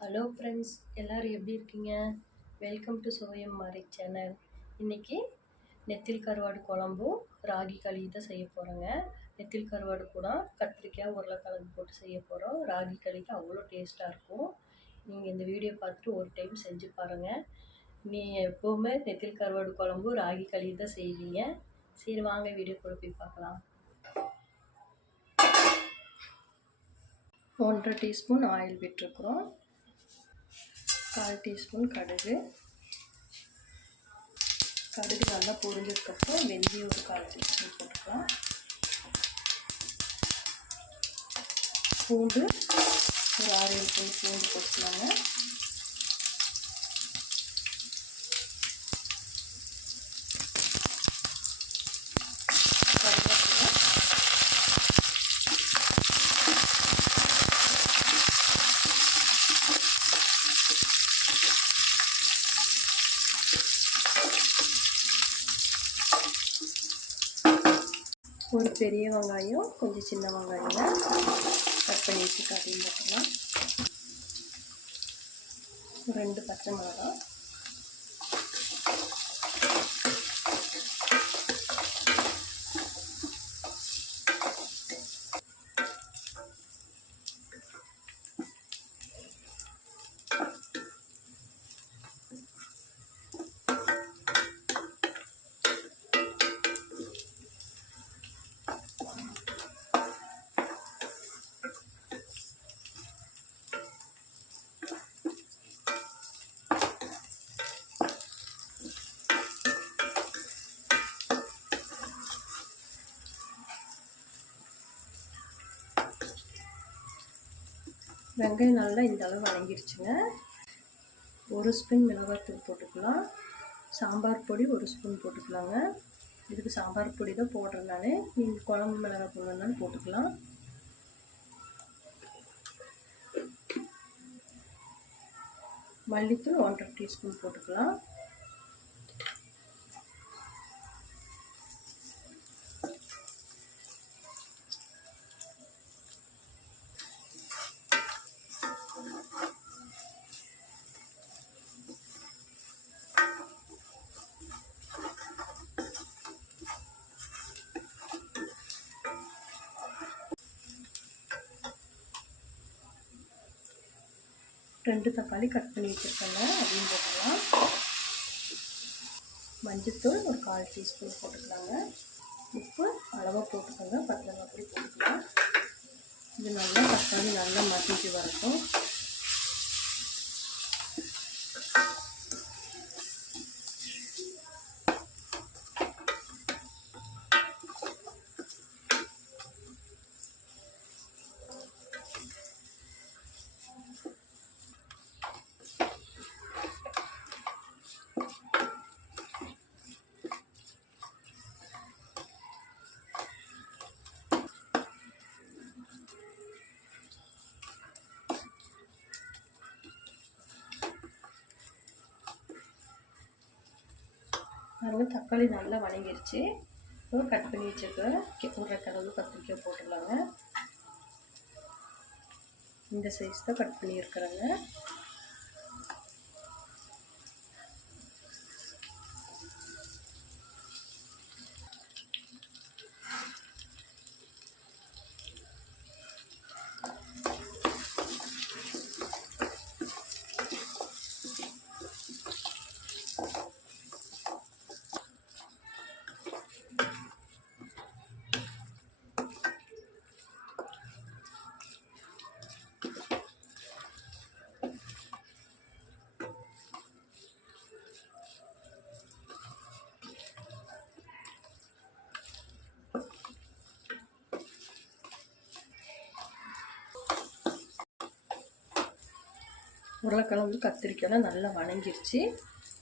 Hello friends, எல்லோரும் எப்படி இருக்கீங்க? வெல்கம் டு சுவையம் மாரி சேனல். இன்றைக்கி நெத்திலி கருவாடு குழம்பும் ராகி களி தான் செய்ய போகிறோங்க. நெத்திலி கருவாடு கூட கத்திரிக்காய் உருளைக்கிழங்கு போட்டு செய்ய போகிறோம். ராகி களிக்கு அவ்வளோ டேஸ்ட்டாக இருக்கும். நீங்கள் இந்த வீடியோ பார்த்துட்டு ஒரு டைம் செஞ்சு பாருங்கள். எப்போவுமே நெத்திலி கருவாடு குழம்பு ராகி களி தான் செய்வீங்க. சரி, வாங்க வீடியோக்குள்ள போய் பார்க்கலாம். 1.5 டீஸ்பூன் ஆயில் விட்டுருக்குறோம். 1/4 டீஸ்பூன் கடுகு நல்லா பொரிஞ்சதுக்கப்புறம் வெந்தயம் ஒரு 1/4 டீஸ்பூன் போட்டுக்கலாம். பூண்டு ஒரு 6-7 பூண்டு போட்டுக்கலாங்க. ஒரு பெரிய வெங்காயம், கொஞ்சம் சின்ன வெங்காயம் கட் பண்ணி வச்சு அதையும் போட்டுக்கலாம். 2 பச்சை மிளகாய், வெங்காயம் நல்லா இந்த அளவு வதங்கிடுச்சுங்க. 1 ஸ்பூன் மிளகாய்த்தூள் போட்டுக்கலாம். சாம்பார் பொடி 1 ஸ்பூன் போட்டுக்கலாங்க. இதுக்கு சாம்பார் பொடி தான் போடுறதுனால நீங்கள் குழம்பு மிளகாய் போடுறதுனால போட்டுக்கலாம். மல்லித்தூள் 1.5 டீஸ்பூன் போட்டுக்கலாம். ரெண்டு தக்காளி கட் பண்ணி வச்சுருக்கேங்க, அதையும் போட்டுக்கலாம். மஞ்சள்தூள் ஒரு 1/4 டீஸ்பூன் போட்டுக்கலாங்க. உப்பு அளவாக போட்டுக்கோங்க, பத்தலை அப்படி போட்டுக்கலாம். இது நல்லா தக்காளி நல்லா மசிஞ்சு வரட்டும். பாருங்கள், தக்காளி நல்லா வதங்கிடுச்சு. இப்போ கட் பண்ணி வச்சுருக்க உருளைக்கிழங்கு கத்திரிக்காய் போட்டுடலாங்க. இந்த சைஸ் தான் கட் பண்ணியிருக்கிறேங்க. உருளைக்கிழங்கு கத்திரிக்காயெல்லாம் நல்லா வணங்கிருச்சு.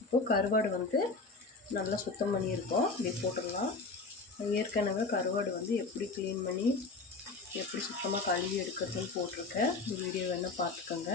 இப்போது கருவாடு நல்லா சுத்தம் பண்ணியிருக்கோம், இப்படி போட்டுடலாம். ஏற்கனவே கருவாடு எப்படி க்ளீன் பண்ணி எப்படி சுத்தமாக கழுவி எடுக்கிறதுன்னு போட்டிருக்கேன். இந்த வீடியோ வேணால் பார்த்துக்கோங்க.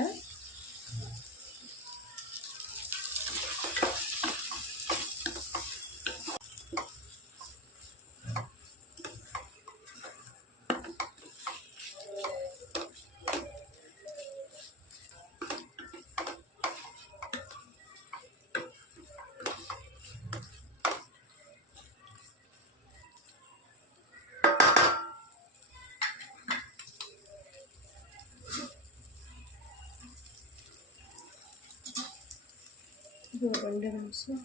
இது ஒரு 2 நிமிஷம்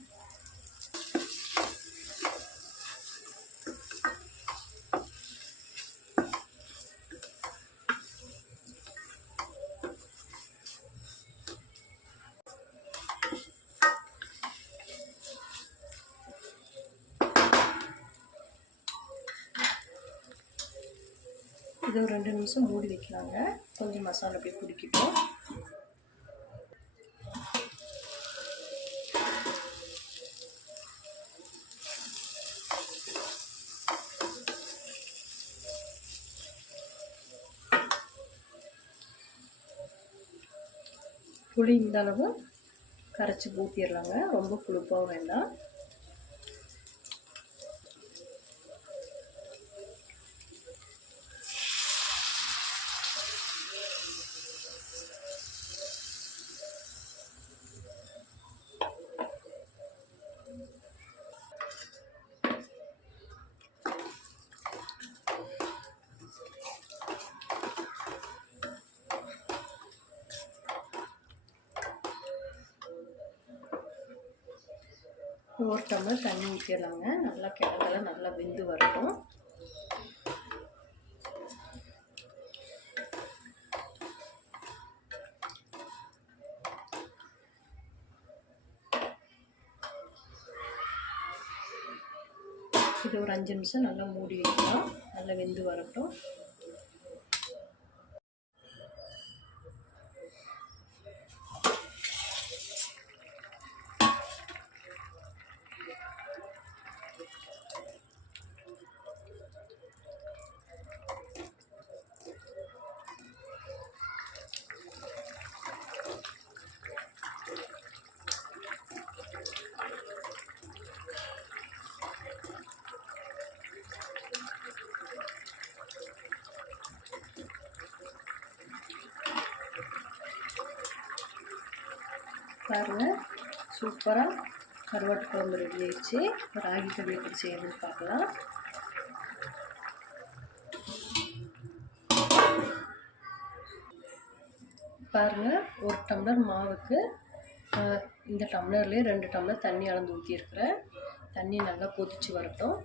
இது ஒரு 2 நிமிஷம் மூடி வைக்கலாங்க. கொஞ்சம் மசாலா அப்படியே பிடிக்கட்டும். புளி இந்த அளவு கரைச்சி ஊற்றிடலாங்க. ரொம்ப புளிப்பாக வேண்டாம். ஒரு டம்ளர் தண்ணி ஊற்றிடலாங்க. நல்லா கிழங்கெல்லாம் நல்லா வெந்து வரட்டும். இது ஒரு 5 நிமிஷம் நல்லா மூடி வைக்கலாம். நல்லா வெந்து வரட்டும். பாருங்கள், சூப்பராக கருவாட்டு குழம்பு ரெடி ஆயிடுச்சு. ராகி களி எப்படி செய்யணும்னு பார்க்கலாம். பாருங்கள், ஒரு டம்ளர் மாவுக்கு இந்த டம்ளர்லேயே 2 டம்ளர் தண்ணி அளந்து ஊற்றிருக்கிறேன். தண்ணி நல்லா கொதித்து வரட்டும்.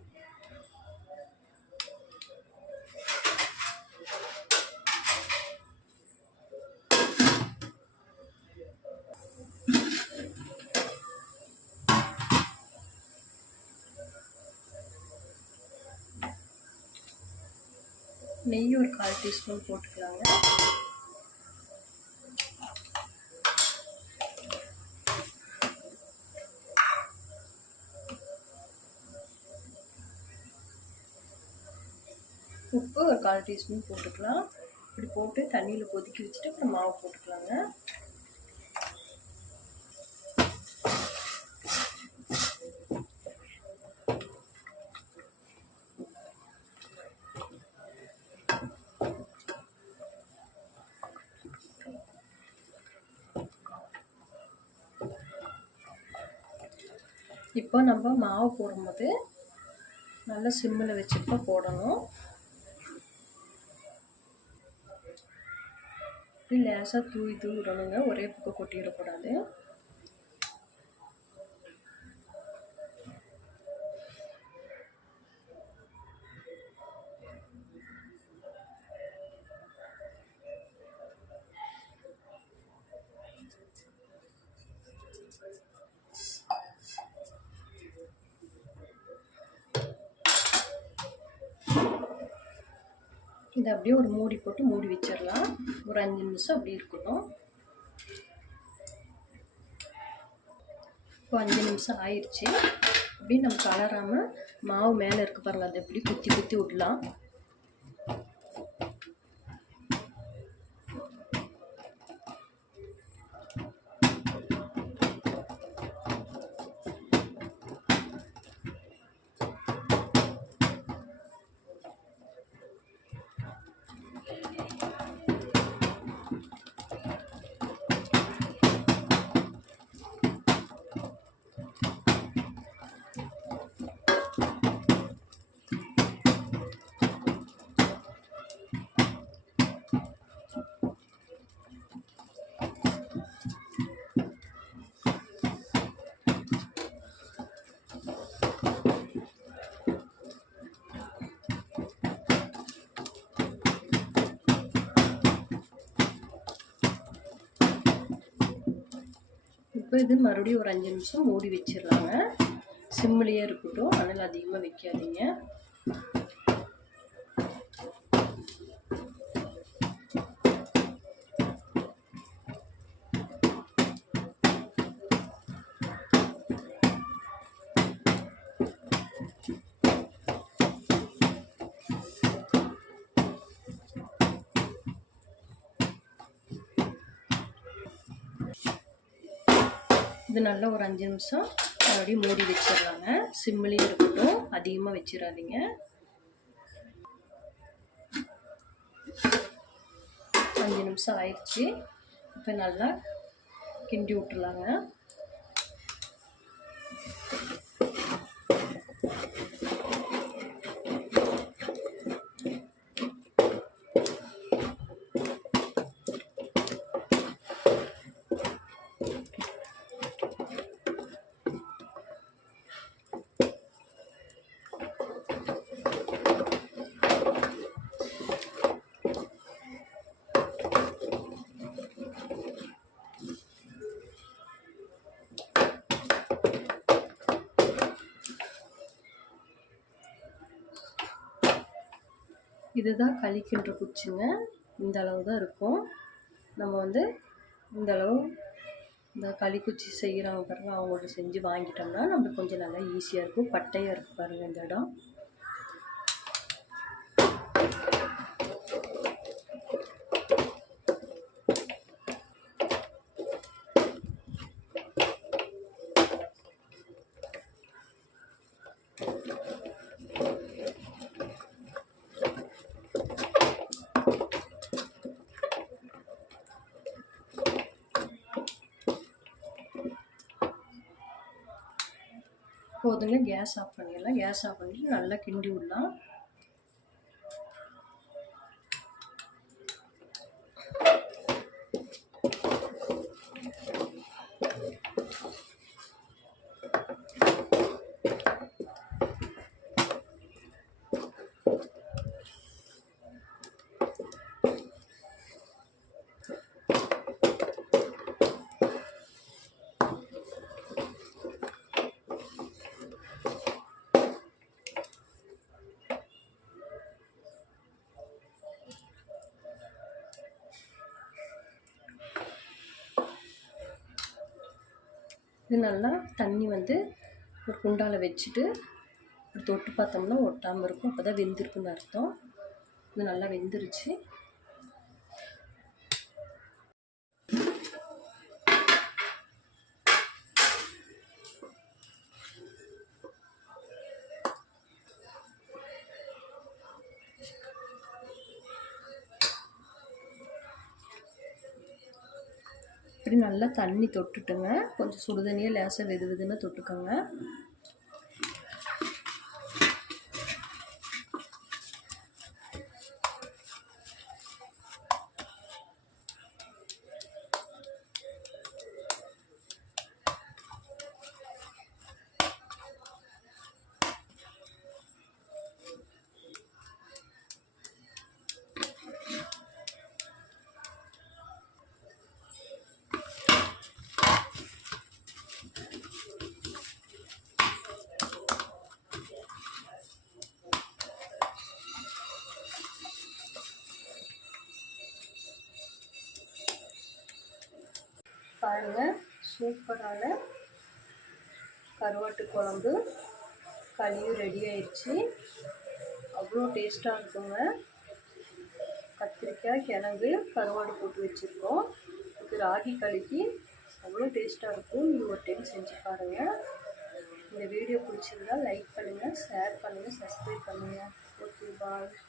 நெய் ஒரு 1/4 டீஸ்பூன் போட்டுக்கலாங்க. உப்பு ஒரு 1/4 டீஸ்பூன் போட்டுக்கலாம். இப்படி போட்டு தண்ணியில் கொதிக்க வச்சுட்டு அப்புறம் மாவு போட்டுக்கலாங்க. இப்போ நம்ம மாவு போடும்போது நல்லா சிம்மில் வச்சுட்டு போடணும். லேசாக தூவி விடணுங்க. ஒரே பக்கம் கொட்டிடக்கூடாது. இதை அப்படியே ஒரு மூடி போட்டு மூடி வச்சிடலாம். ஒரு 5 நிமிஷம் அப்படியே இருக்கட்டும். இப்போ 5 நிமிஷம் ஆயிடுச்சு. அப்படியே நம்ம கலராமல் மாவு மேலே இருக்கு பாருங்கள், அதை எப்படி குத்தி குத்தி விடலாம். இப்போ இது மறுபடியும் ஒரு 5 நிமிஷம் மூடி வச்சிடலாங்க. சிம்மிலேயே இருக்கட்டும், அதனால் அதிகமாக வைக்காதீங்க. இது நல்லா ஒரு 5 நிமிஷம் மறுபடியும் மூடி வச்சிடலாங்க. சிம்மிலேயே இருக்கட்டும், அதிகமாக வச்சிடாதீங்க. 5 நிமிஷம் ஆயிடுச்சு. இப்போ நல்லா கிண்டி விட்டுலாங்க. இதுதான் களி கிண்டுற குச்சிங்க. இந்த அளவு தான் இருக்கும். நம்ம வந்து இந்த அளவு இந்த களி குச்சி செய்கிறவங்க பாருங்கள், அவங்கள்ட்ட செஞ்சு வாங்கிட்டோம்னா நம்மளுக்கு கொஞ்சம் நல்லா ஈஸியாக இருக்கும். பட்டையாக இருக்குது பாருங்கள் இந்த இடம். போதுங்க, கேஸ் ஆஃப் பண்ணிடலாம். கேஸ் ஆஃப் பண்ணிட்டு நல்லா கிண்டி விடலாம். இது நல்லா தண்ணி வந்து ஒரு குண்டால வச்சுட்டு தொட்டு பார்த்தோம்னா ஒட்டாமல் இருக்கும். அப்போ தான் வெந்திருக்குன்னு அர்த்தம். இது நல்லா வெந்துருச்சு. இப்படி நல்லா தண்ணி தொட்டுட்டுங்க, கொஞ்சம் சுடு தண்ணியை லேசாக வெது வெதுன்னு தொட்டுக்கோங்க. பாருங்கள், சூப்பரான கருவாட்டு குழம்பு களியும் ரெடி ஆயிடுச்சு. அவ்வளோ டேஸ்ட்டாக இருக்குங்க. கத்திரிக்காய், கிழங்கு, கருவாடு போட்டு வச்சுருக்கோம். இது ராகி களிக்கு அவ்வளோ டேஸ்ட்டாக இருக்கும். நீங்கள் ஒரு டைம் செஞ்சு பாருங்கள். இந்த வீடியோ பிடிச்சிருந்தா லைக் பண்ணுங்கள், ஷேர் பண்ணுங்கள், சப்ஸ்கிரைப் பண்ணுங்கள். ஓகே, பாய்.